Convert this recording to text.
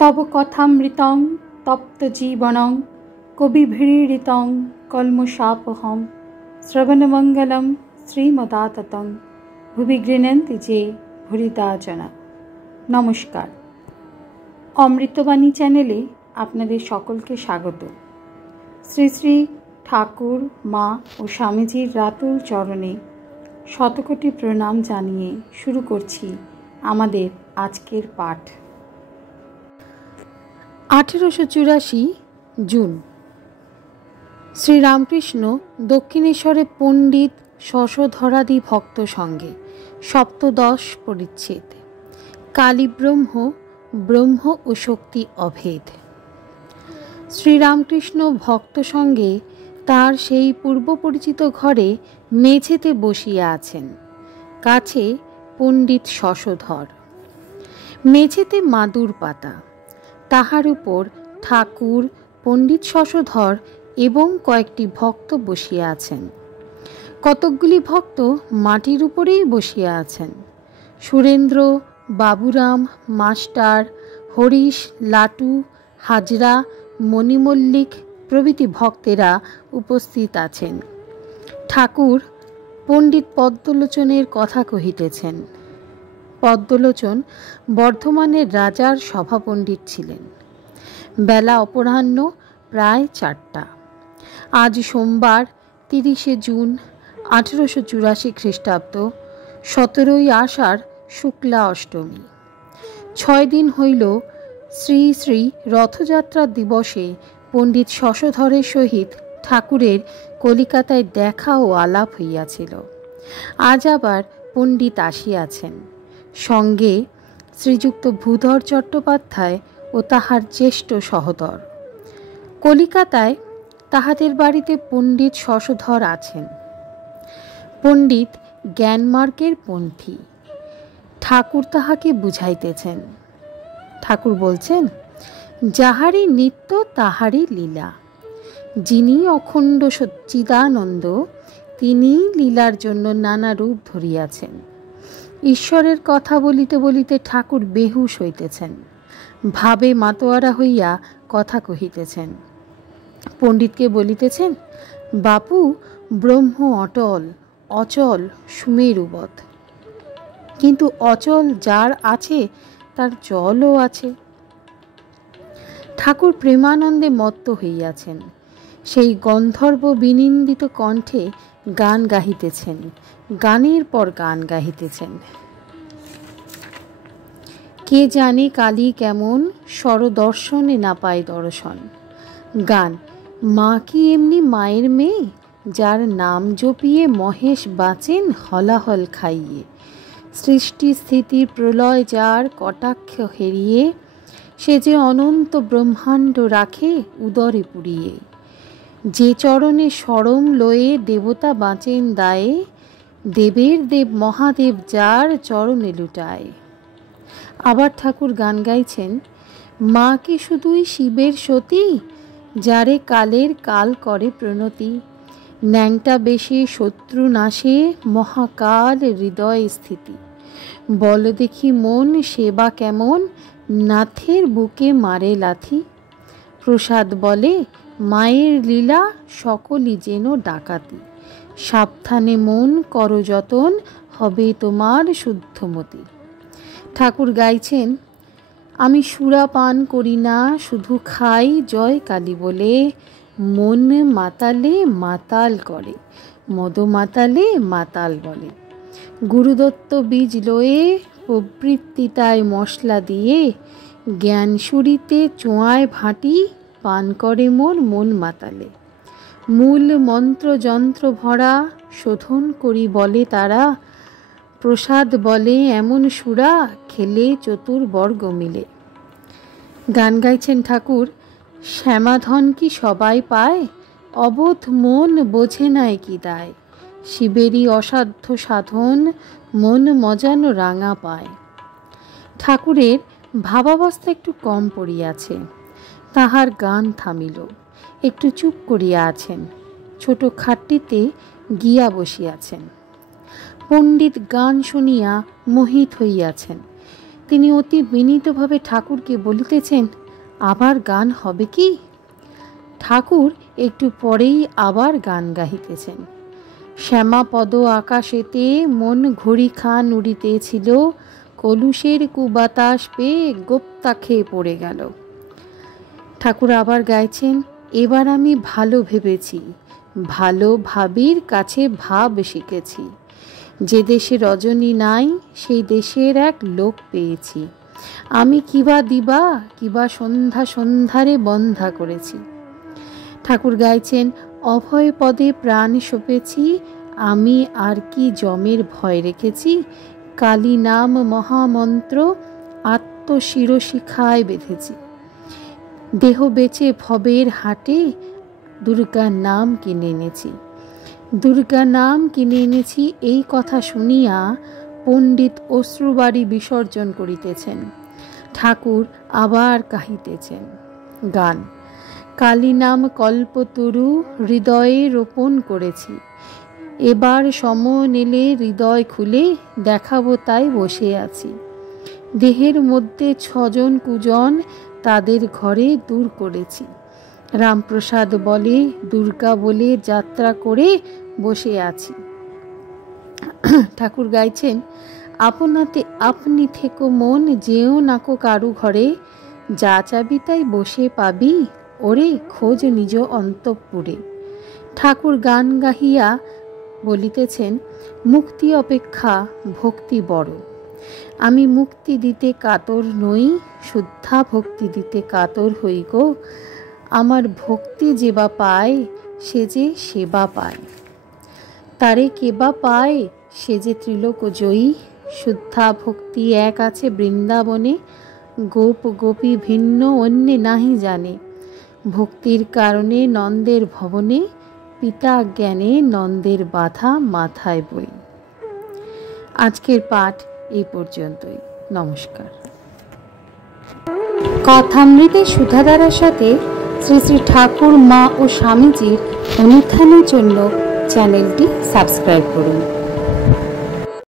তব কথামৃতং তপ্ত জীবনং কবিভিড়িতং কলমশাপহম শ্রবণমঙ্গলম শ্রীমদাততং ভুবি গৃণন্তি যে ভুরিদা জনা। নমস্কার, অমৃতবাণী চ্যানেলে আপনাদের সকলকে স্বাগত। শ্রী শ্রী ঠাকুর, মা ও স্বামীজির রাতুল চরণে শতকোটি প্রণাম জানিয়ে শুরু করছি আমাদের আজকের পাঠ। 1884 জুন। শ্রীরামকৃষ্ণ দক্ষিণেশ্বরে পণ্ডিত শশধরাদি ভক্ত সঙ্গে সপ্তদশ পরিচ্ছেদ। কালীব্রহ্ম, ব্রহ্ম ও শক্তি অভেদ। শ্রীরামকৃষ্ণ ভক্ত সঙ্গে তার সেই পূর্ব পরিচিত ঘরে মেঝেতে বসিয়া আছেন। কাছে পণ্ডিত শশধর। মেঝেতে মাদুর পাতা, তাহার উপর ঠাকুর, পণ্ডিত শশধর এবং কয়েকটি ভক্ত বসিয়া আছেন। কতকগুলি ভক্ত মাটির উপরেই বসিয়া আছেন। সুরেন্দ্র, বাবুরাম, মাস্টার, হরিশ, লাটু, হাজরা, মণিমল্লিক প্রভৃতি ভক্তেরা উপস্থিত আছেন। ঠাকুর পণ্ডিত পদ্মলোচনের কথা কহিতেছেন। পদ্মলোচন বর্ধমানের রাজার সভাপণ্ডিত ছিলেন। বেলা অপরাহ্ন প্রায় 4টা। আজ সোমবার 30 জুন 1884 খ্রিস্টাব্দ, 17 আষাঢ়, শুক্লা অষ্টমী। 6 দিন হইল শ্রী শ্রী রথযাত্রা দিবসে পণ্ডিত শশধরের সহিত ঠাকুরের কলিকাতায় দেখা ও আলাপ হইয়াছিল। আজ আবার পণ্ডিত আসিয়াছেন, সঙ্গে শ্রীযুক্ত ভূধর চট্টোপাধ্যায় ও তাহার জ্যেষ্ঠ সহোদর। কলিকাতায় তাহাদের বাড়িতে পণ্ডিত শশধর আছেন। পণ্ডিত জ্ঞানমার্গের পন্থী। ঠাকুর তাহাকে বুঝাইতেছেন। ঠাকুর বলছেন, যাহারই নিত্য তাহারই লীলা। যিনি অখণ্ড সচ্চিদানন্দ, তিনি লীলার জন্য নানা রূপ ধরিয়াছেন। ঈশ্বরের কথা বলিতে বলিতে ঠাকুর বেহুশ হইতেছেন, ভাবে মাতোয়ারা হইয়া কথা কহিতেছেন। পণ্ডিতকে বলিতেছেন, বাপু, ব্রহ্ম অটল, অচল সুমেরুবৎ। কিন্তু অচল যার আছে তার জলও আছে। ঠাকুর প্রেমানন্দে মত্ত হইয়াছেন। সেই গন্ধর্ব বিনিন্দিত কণ্ঠে গান গাহিতেছেন, গানের পর গান গাহিতেছেন। কে জানে কালী কেমন, স্বরদর্শনে না পায় দর্শন। গান, মা কি এমনি মায়ের মেয়ে, যার নাম জপিয়ে মহেশ বাঁচেন হলাহল খাইয়ে। সৃষ্টি স্থিতি প্রলয় যার কটাক্ষ হেরিয়ে, সে যে অনন্ত ব্রহ্মাণ্ড রাখে উদরে পুরিয়ে। যে চরণে শরম লয়ে দেবতা বাঁচেন দায়ে, দেবের দেব মহাদেব যার চরণে লুটায়। আবার ঠাকুর গান গাইছেন, মা কি শুধুই শিবের সতী, যারে কালের কাল করে প্রণতি। ন্যাংটা বেশে শত্রু নাশে, মহাকাল হৃদয় স্থিতি। বল দেখি মন সেবা কেমন, নাথের বুকে মারে লাথি। প্রসাদ বলে মায়ের লীলা, সকলই যেন ডাকাতি। সাবধানে মন কর যতন, হবে তোমার শুদ্ধমতি। ঠাকুর গাইছেন, আমি সুরা পান করি না, শুধু খাই জয় কালী বলে। মন মাতালে মাতাল করে, মদ মাতালে মাতাল বলে। গুরুদত্ত বীজ লয়ে, প্রবৃত্তিটায় মশলা দিয়ে। জ্ঞান সুরিতে চোঁয়ায় ভাটি, পান করে মোর মন মাতালে। মূল মন্ত্র যন্ত্র ভরা, শোধন করি বলে তারা। প্রসাদ বলে এমন সুরা, খেলে চতুর্বর্গ মিলে। গান গাইছেন ঠাকুর, শ্যামাধন কি সবাই পায়, অবোধ মন বোঝে নাই কি দায়। শিবেরই অসাধ্য সাধন, মন মজানো রাঙা পায়। ঠাকুরের ভাবাবস্থা একটু কম পড়িয়াছে। তাহার গান থামিল, একটু চুপ করিয়া আছেন। ছোট খাটটিতে গিয়া বসিয়াছেন। পণ্ডিত গান শুনিয়া মোহিত হইয়াছেন। তিনি অতি বিনীতভাবে ঠাকুরকে বলিতেছেন, আবার গান হবে কি? ঠাকুর একটু পরেই আবার গান গাহিতেছেন। শ্যামাপদ আকাশেতে মন ঘড়ি খান উড়িতেছিল, কলুষের কুবাতাস পেয়ে গোপ্তা খেয়ে পড়ে গেল। ঠাকুর আবার গাইছেন, এবার আমি ভালো ভেবেছি, ভালো ভাবির কাছে ভাব শিখেছি। যে দেশে রজনী নাই সেই দেশের এক লোক পেয়েছি। আমি কিবা দিবা কিবা সন্ধ্যা সন্ধ্যারে বন্ধা করেছি। ঠাকুর গাইছেন, অভয় পদে প্রাণ সঁপেছি, আমি আর কি জমের ভয় রেখেছি। কালী নাম মহামন্ত্র আত্মশিরশিখায় বেঁধেছি। দেহ বেচে ভবের হাটে দুর্গা নাম কিনে এনেছি। দুর্গা নাম কিনে এনেছি এই কথা শুনিয়া পণ্ডিত অশ্রুবাড়ি বিসর্জন করিতেছেন। ঠাকুর আবার গাহিতেছেন। গান। কালী নাম কল্পতরু হৃদয়ে রোপণ করেছি, এবার সময় এলে হৃদয় খুলে দেখাবো তাই বসে আছি। দেহের মধ্যে 6 জন কুজন তাদের ঘরে দূর করেছি। রামপ্রসাদ বলে দুর্গা বলে যাত্রা করে বসে আছি। ঠাকুর গাইছেন, আপনাতে আপনি থেকো মন, যেও নাকো কারু ঘরে, যা চাবি তাই বসে পাবি, ওরে খোঁজ নিজ অন্তঃপুরে। ঠাকুর গান গাহিয়া বলিতেছেন, মুক্তি অপেক্ষা ভক্তি বড়। আমি মুক্তি দিতে কাতর নই, শুদ্ধা ভক্তি দিতে কাতর হই গো। আমার ভক্তি যেবা পায় সে যে সেবা পায়, তারে কেবা পায় সে যে ত্রিলোক জয়ী। শুদ্ধা ভক্তি এক আছে বৃন্দাবনে, গোপ গোপী ভিন্ন অন্যে নাহি জানে। ভক্তির কারণে নন্দের ভবনে, পিতা জ্ঞানে নন্দের বাধা মাথায় বই। আজকের পাঠ এই পর্যন্তই। নমস্কার। কথামৃতে সুধাধারার সাথে শ্রী শ্রী ঠাকুর, মা ও স্বামীজির অনুধ্যানের জন্য চ্যানেলটি সাবস্ক্রাইব করুন।